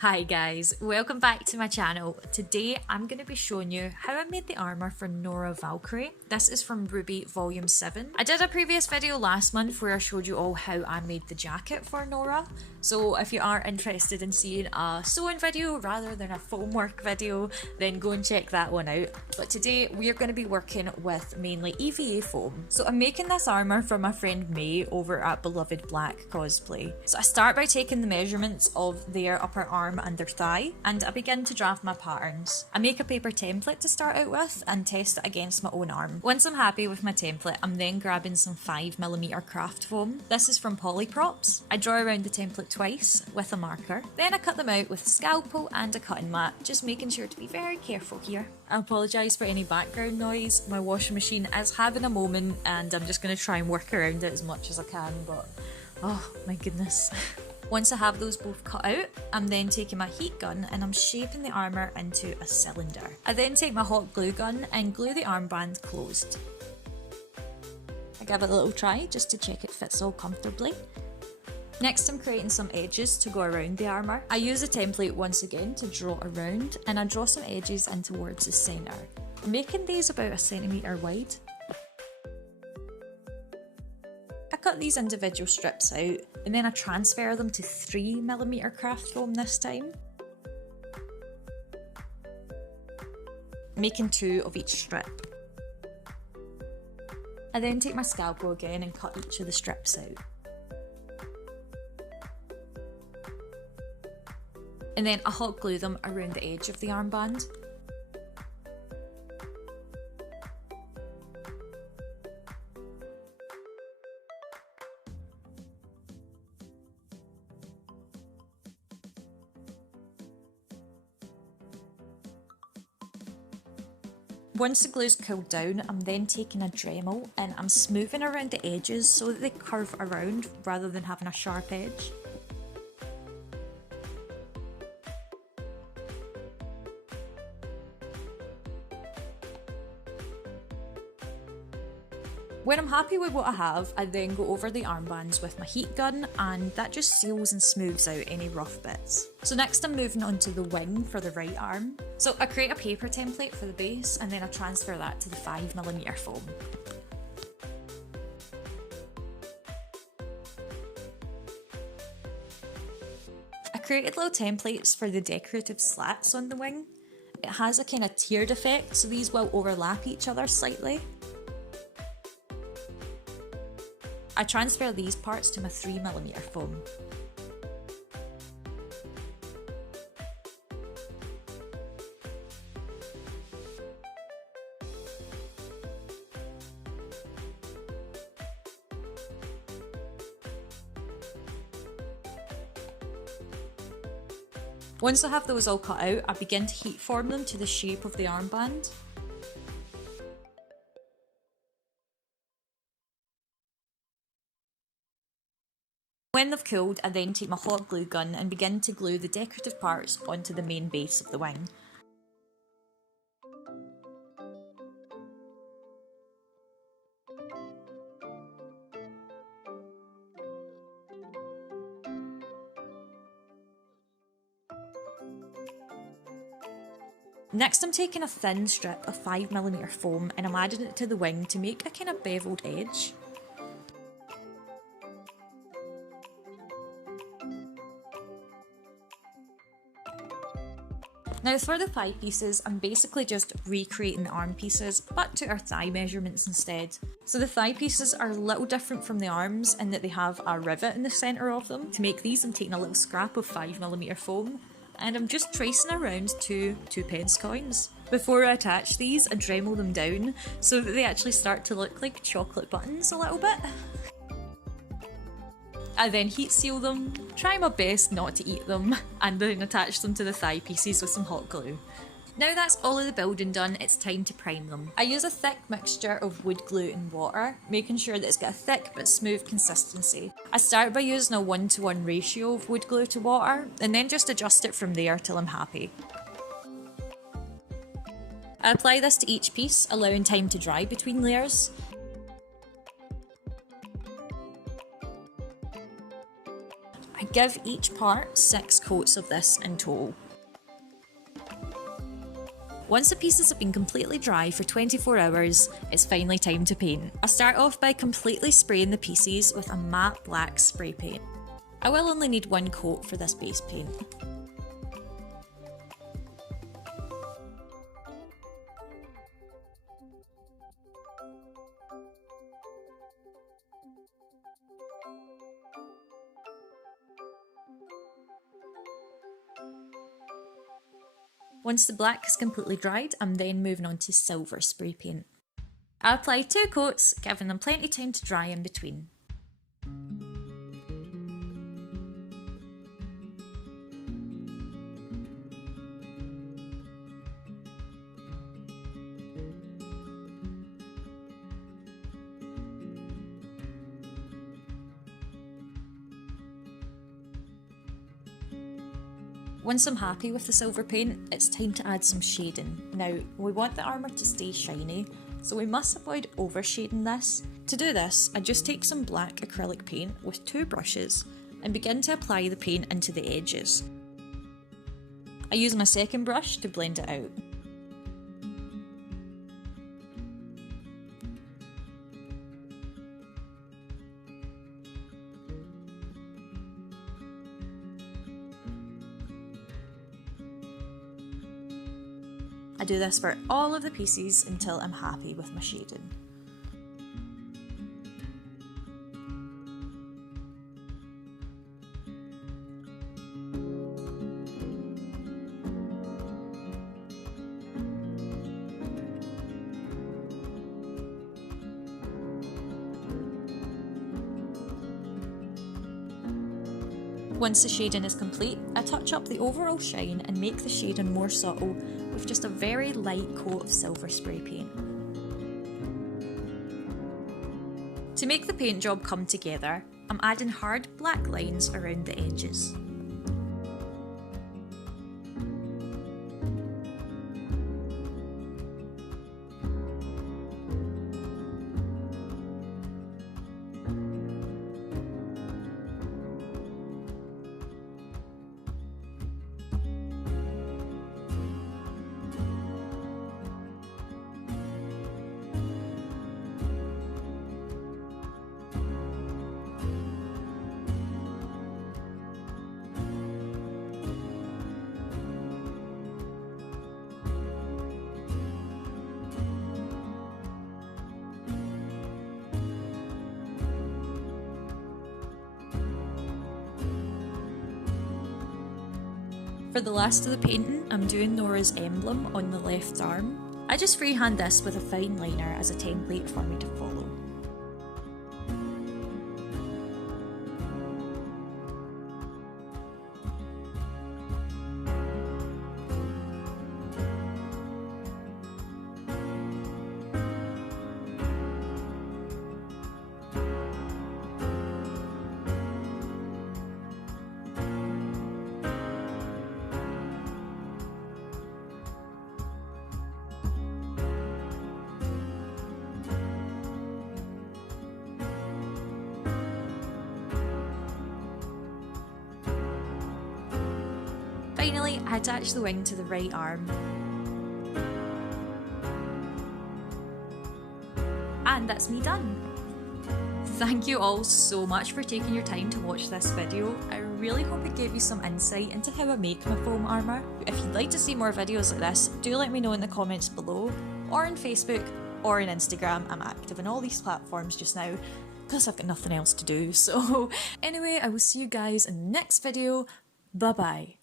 Hi guys, welcome back to my channel. Today I'm going to be showing you how I made the armour for Nora Valkyrie. This is from Ruby Volume 7. I did a previous video last month where I showed you all how I made the jacket for Nora. So if you are interested in seeing a sewing video rather than a foam work video, then go and check that one out. But today we are going to be working with mainly EVA foam. So I'm making this armour for my friend May over at Beloved Black Cosplay. So I start by taking the measurements of their upper arm and their thigh, and I begin to draft my patterns. I make a paper template to start out with and test it against my own arm. Once I'm happy with my template, I'm then grabbing some 5mm craft foam. This is from Polyprops. I draw around the template twice with a marker, then I cut them out with a scalpel and a cutting mat, just making sure to be very careful here. I apologise for any background noise. My washing machine is having a moment and I'm just going to try and work around it as much as I can, but oh my goodness. Once I have those both cut out, I'm then taking my heat gun and I'm shaping the armour into a cylinder. I then take my hot glue gun and glue the armband closed. I give it a little try just to check it fits all comfortably. Next I'm creating some edges to go around the armour. I use a template once again to draw around, and I draw some edges in towards the centre. I'm making these about 1 centimetre wide. I cut these individual strips out and then I transfer them to 3mm craft foam this time, making 2 of each strip. I then take my scalpel again and cut each of the strips out. And then I hot glue them around the edge of the armband. Once the glue's cooled down, I'm then taking a Dremel and I'm smoothing around the edges so that they curve around rather than having a sharp edge. When I'm happy with what I have, I then go over the armbands with my heat gun, and that just seals and smooths out any rough bits. So next I'm moving on to the wing for the right arm. So I create a paper template for the base and then I transfer that to the 5mm foam. I created little templates for the decorative slats on the wing. It has a kind of tiered effect, so these will overlap each other slightly. I transfer these parts to my 3mm foam. Once I have those all cut out, I begin to heat form them to the shape of the armband. When they've cooled, I then take my hot glue gun and begin to glue the decorative parts onto the main base of the wing. Next I'm taking a thin strip of 5mm foam and I'm adding it to the wing to make a kind of beveled edge. Now for the thigh pieces, I'm basically just recreating the arm pieces, but to our thigh measurements instead. So the thigh pieces are a little different from the arms in that they have a rivet in the centre of them. To make these, I'm taking a little scrap of 5mm foam, and I'm just tracing around 2 pence coins. Before I attach these, I Dremel them down so that they actually start to look like chocolate buttons a little bit. I then heat seal them, try my best not to eat them, and then attach them to the thigh pieces with some hot glue. Now that's all of the building done, it's time to prime them. I use a thick mixture of wood glue and water, making sure that it's got a thick but smooth consistency. I start by using a 1:1 ratio of wood glue to water, and then just adjust it from there till I'm happy. I apply this to each piece, allowing time to dry between layers. I Give each part 6 coats of this in total. Once the pieces have been completely dry for 24 hours, it's finally time to paint. I start off by completely spraying the pieces with a matte black spray paint. I will only need 1 coat for this base paint. Once the black is completely dried, I'm then moving on to silver spray paint. I apply 2 coats, giving them plenty of time to dry in between. Once I'm happy with the silver paint, it's time to add some shading. Now, we want the armour to stay shiny, so we must avoid overshading this. To do this, I just take some black acrylic paint with 2 brushes and begin to apply the paint into the edges. I use my second brush to blend it out. I do this for all of the pieces until I'm happy with my shading. Once the shading is complete, I touch up the overall shine and make the shading more subtle with just a very light coat of silver spray paint. To make the paint job come together, I'm adding hard black lines around the edges. For the last of the painting, I'm doing Nora's emblem on the left arm. I just freehand this with a fine liner as a template for me to follow. Finally, I attach the wing to the right arm. And that's me done! Thank you all so much for taking your time to watch this video. I really hope it gave you some insight into how I make my foam armour. If you'd like to see more videos like this, do let me know in the comments below, or on Facebook, or on Instagram. I'm active on all these platforms just now, because I've got nothing else to do. So anyway, I will see you guys in the next video. Bye bye.